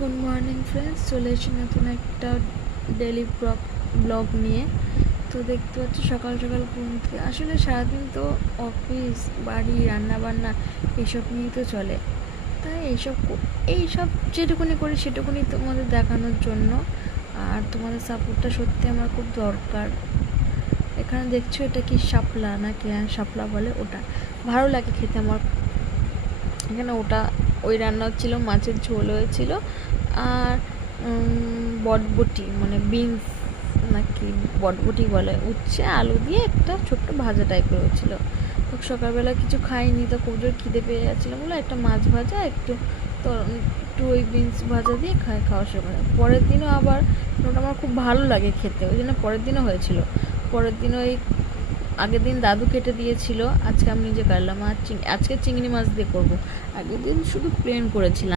Good morning friends, চলে এসেছি নতুন একটা ডেলি ব্লগ নিয়ে। তো দেখতে পাচ্ছি সকাল সকাল ঘুম থেকে, আসলে সারাদিন তো অফিস, বাড়ি, রান্না বান্না এইসব নিয়েই তো চলে। তাই এইসব যেটুকুনি করি সেটুকুনি তোমাদের দেখানোর জন্য। আর তোমাদের সাপোর্টটা সত্যি আমার খুব দরকার। এখানে দেখছো এটা কি শাপলা নাকি? শাপলা বলে, ওটা ভালো লাগে খেতে আমার। এখানে ওই রান্না হচ্ছিল, মাছের ঝোল হয়েছিল, আর বটবটি মানে বিনস নাকি বটবটি বলে, উচ্ছে আলু দিয়ে একটা ছোট্ট ভাজা টাইপের হয়েছিল। তো সকালবেলা কিছু খাইনি, তো খুব জোর খিদে পেয়ে যাচ্ছিলো বলে একটা মাছ ভাজা একটু ওই বিনস ভাজা দিয়ে খাওয়া শুরু করে। পরের দিনও আবার ওটা আমার খুব ভালো লাগে খেতে, ওই জন্য পরের দিনও হয়েছিল। পরের দিন ওই আগের দিন দাদু কেটে দিয়েছিল, আজকে আমি নিজে কাটলাম। আর আজকে চিংড়ি মাছ দিয়ে করবো, আগের দিন শুধু প্লেন করেছিলাম।